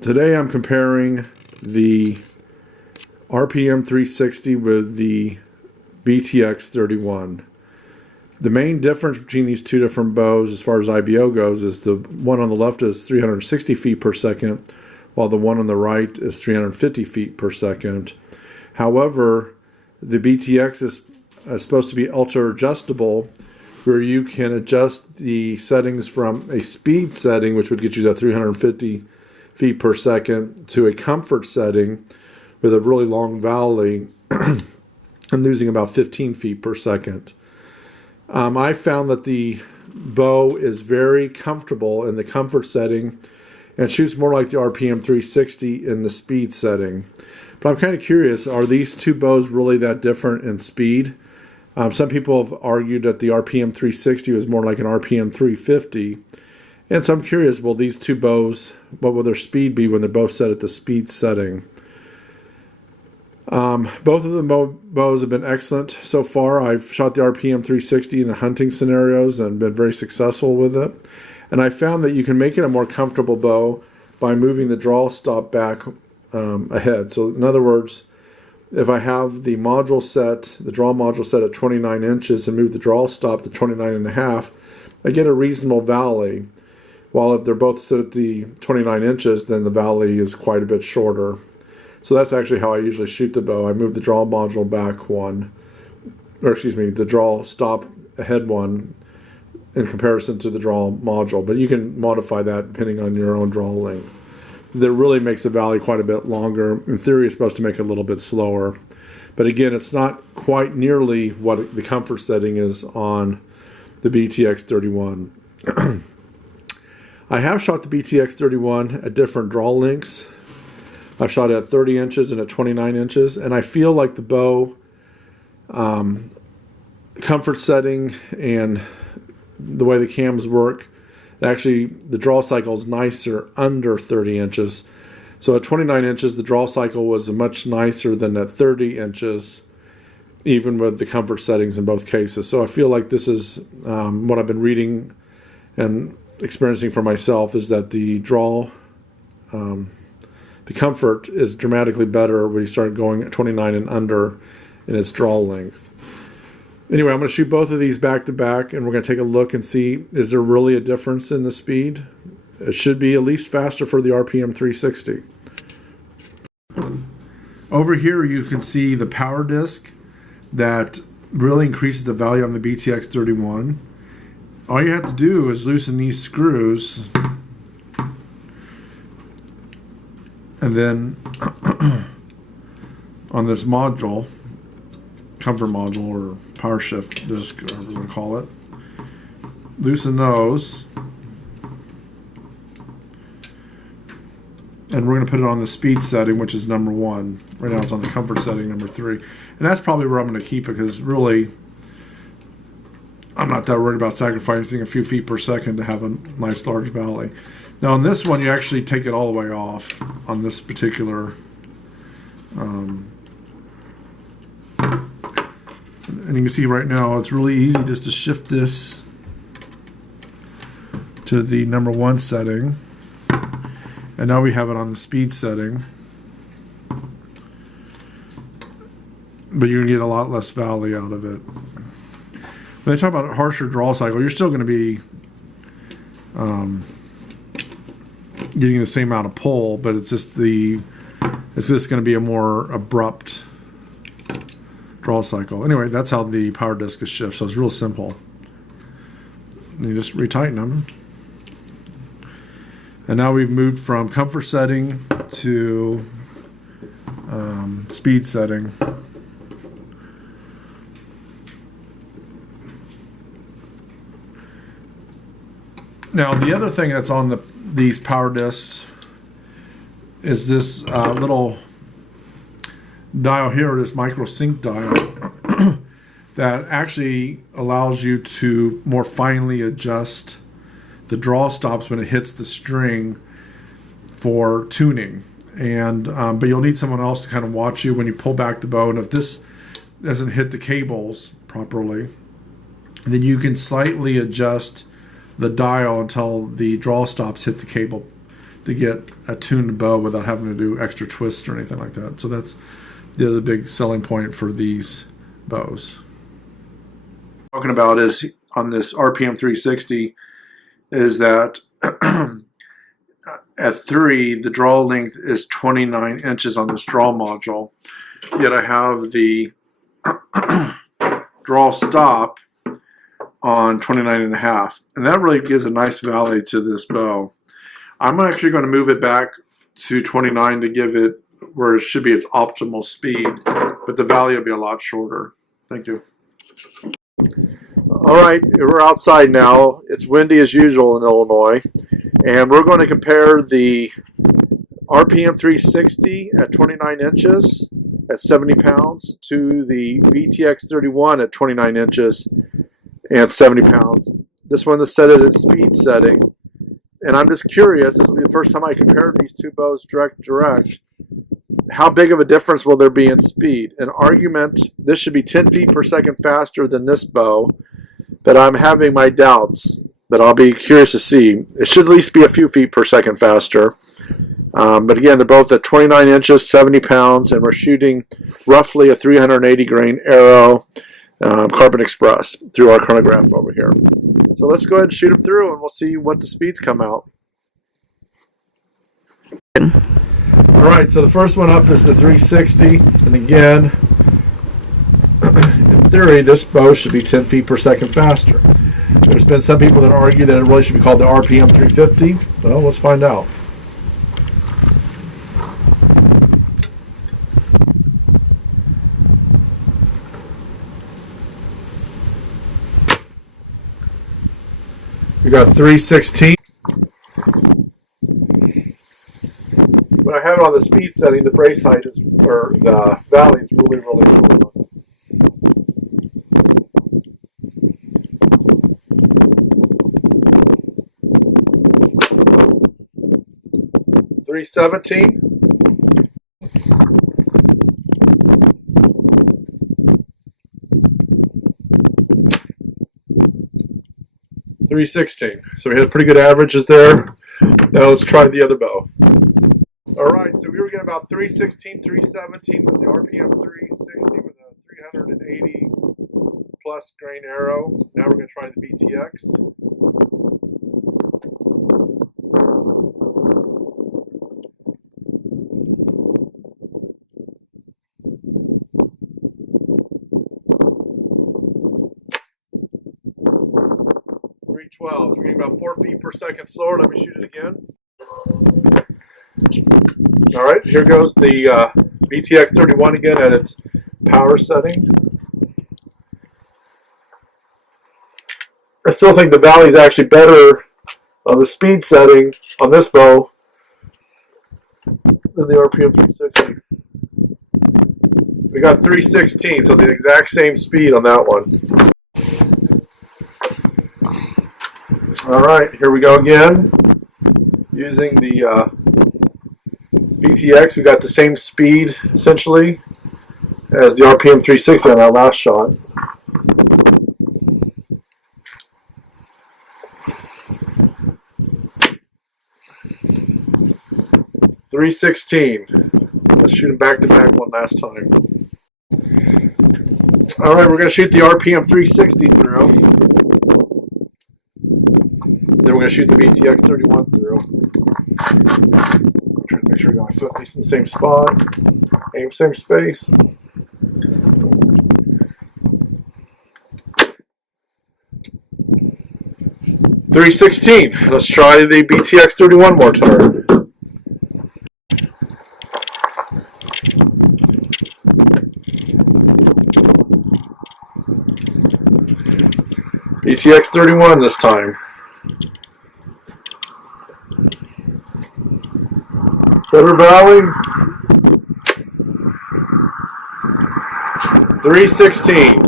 Today I'm comparing the RPM 360 with the BTX 31. The main difference between these two different bows as far as IBO goes is the one on the left is 360 feet per second, while the one on the right is 350 feet per second. However, the BTX is supposed to be ultra adjustable, where you can adjust the settings from a speed setting, which would get you to 350 feet per second, to a comfort setting with a really long valley and losing about 15 feet per second. I found that the bow is very comfortable in the comfort setting and shoots more like the RPM 360 in the speed setting. But I'm kind of curious, are these two bows really that different in speed? Some people have argued that the RPM 360 was more like an RPM 350. And so I'm curious, will these two bows, what will their speed be when they're both set at the speed setting? Both of the bows have been excellent so far. I've shot the RPM 360 in the hunting scenarios and been very successful with it. And I found that you can make it a more comfortable bow by moving the draw stop back ahead. So in other words, if I have the module set, the draw module set at 29 inches and move the draw stop to 29.5, I get a reasonable valley. While if they're both set at the 29 inches, then the valley is quite a bit shorter. So that's actually how I usually shoot the bow. I move the draw module back one, or excuse me, the draw stop ahead one in comparison to the draw module. But you can modify that depending on your own draw length. That really makes the valley quite a bit longer. In theory, it's supposed to make it a little bit slower. But again, it's not quite nearly what the comfort setting is on the BTX 31. I have shot the BTX 31 at different draw lengths. I've shot it at 30 inches and at 29 inches, and I feel like the bow comfort setting and the way the cams work, actually the draw cycle is nicer under 30 inches. So at 29 inches, the draw cycle was much nicer than at 30 inches, even with the comfort settings in both cases. So I feel like this is what I've been reading and experiencing for myself, is that the draw, the comfort is dramatically better when you start going at 29 and under in its draw length. Anyway, I'm going to shoot both of these back to back, and we're going to take a look and see, is there really a difference in the speed? It should be at least faster for the RPM 360. Over here you can see the power disc that really increases the value on the BTX 31. All you have to do is loosen these screws, and then on this module, comfort module or power shift disc, whatever we're going to call it, loosen those, and we're going to put it on the speed setting, which is number 1. Right now it's on the comfort setting, number 3. And that's probably where I'm going to keep it, because really I'm not that worried about sacrificing a few feet per second to have a nice large valley. Now on this one, you actually take it all the way off on this particular and you can see right now it's really easy just to shift this to the number 1 setting, and now we have it on the speed setting, but you're going to get a lot less valley out of it. When they talk about a harsher draw cycle, you're still going to be getting the same amount of pull, but it's just going to be a more abrupt draw cycle. Anyway, that's how the power disc is shifted. So it's real simple. And you just retighten them. And now we've moved from comfort setting to speed setting. Now the other thing that's on these power discs is this little dial here, this micro sync dial that actually allows you to more finely adjust the draw stops when it hits the string for tuning. And but you'll need someone else to kind of watch you when you pull back the bow, and if this doesn't hit the cables properly, then you can slightly adjust the dial until the draw stops hit the cable to get a tuned bow without having to do extra twists or anything like that. So that's the other big selling point for these bows. Talking about is on this RPM 360 is that at 3 the draw length is 29 inches on this draw module, yet I have the draw stop on 29.5, and that really gives a nice valley to this bow. I'm actually going to move it back to 29 to give it where it should be its optimal speed, but the valley will be a lot shorter. Thank you. All right, we're outside now. It's windy as usual in Illinois, and we're going to compare the RPM 360 at 29 inches at 70 pounds to the BTX 31 at 29 inches and 70 pounds. This one is set at its speed setting, and I'm just curious, this will be the first time I compare these two bows direct. How big of a difference will there be in speed? An argument, this should be 10 feet per second faster than this bow, but I'm having my doubts, but I'll be curious to see. It should at least be a few feet per second faster. But again, they're both at 29 inches, 70 pounds, and we're shooting roughly a 380 grain arrow, Carbon Express, through our chronograph over here. So let's go ahead and shoot them through, and we'll see what the speeds come out. All right, so the first one up is the 360, and again, in theory, this bow should be 10 feet per second faster. There's been some people that argue that it really should be called the RPM 350. Well, let's find out. We got 316. When I have it on the speed setting, the brace height is, or the valley is really short. 317. 316. So we had pretty good averages there. Now let's try the other bow. All right, so we were getting about 316, 317 with the RPM 360 with a 380 plus grain arrow. Now we're going to try the BTX. So we're getting about 4 feet per second slower. Let me shoot it again. All right, here goes the BTX 31 again at its power setting. I still think the valley is actually better on the speed setting on this bow than the RPM 360. We got 316, so the exact same speed on that one. All right, here we go again. Using the BTX, we got the same speed essentially as the RPM 360 on our last shot. .316. Let's shoot them back to back one last time. All right, we're going to shoot the RPM 360 through. Then we're going to shoot the BTX 31 through. Trying to make sure we got my foot in the same spot. Aim same space. .316. Let's try the BTX 31 more time. BTX 31 this time. Better Valley. 316.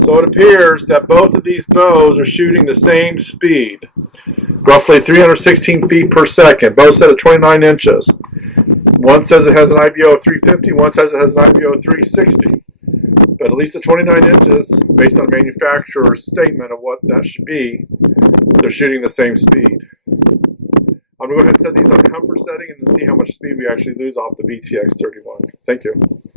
So it appears that both of these bows are shooting the same speed, roughly 316 feet per second, both set at 29 inches. One says it has an IBO of 350, one says it has an IBO of 360. But at least at 29 inches, based on manufacturer's statement of what that should be, they're shooting the same speed. I'm going to go ahead and set these on comfort setting and see how much speed we actually lose off the BTX 31. Thank you.